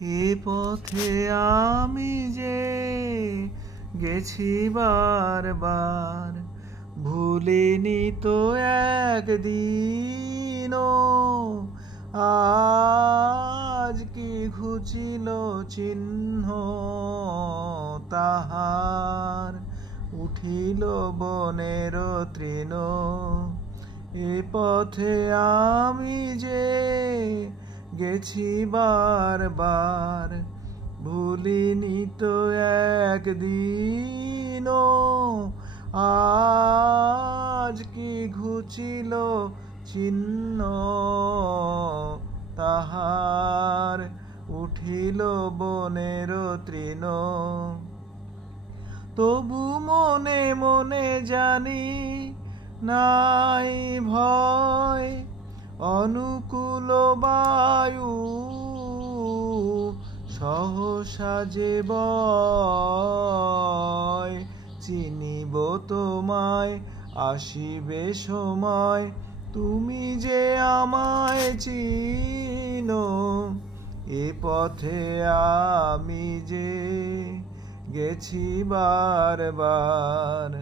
এ পথে আমি যে গেছি বারবার, ভুলিনি তো একদিনও। আজ কি ঘুচিল চিহ্ন তাহার, উঠিল বনের তৃণ। এ পথে আমি যে গেছি বারবার, ভুলিনি তো একদিনও। আজ কি ঘুচিল চিহ্ন তাহার, উঠিল বনের তৃণ। তবু মনে মনে জানি নাই ভয়, অনুকূল বায়ু সহসা যে বয়। চিনিব তোমায়, আসিবে সময়, তুমি যে আমায় চিনো। এ পথে আমি যে গেছি বারবার।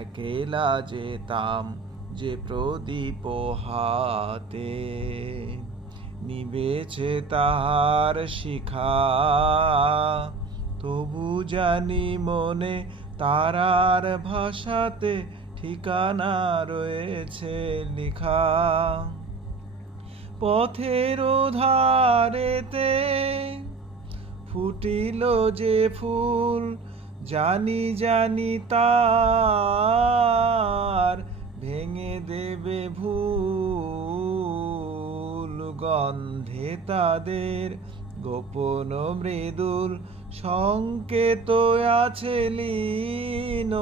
একেলা যেতাম যে প্রদীপ হাতে, নিবেছে তাহার শিখা। তবু জানি মনে তারার ভাষাতে ঠিকানা রয়েছে লিখা। পথের ধারেতে ফুটিল যে ফুল, জানি জানি তার ভেঙে দেবে ভুল। গন্ধে তাদের গোপন মৃদুল সংকেত আছে লীন।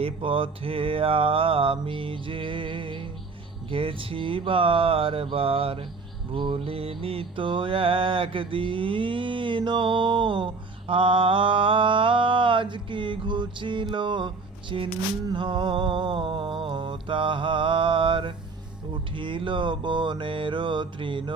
এ পথে আমি যে গেছি বারবার, ভুলিনি তো একদিনও। আজ কি ঘুচিল চিহ্ন তাহার, উঠিল বনের তৃণ।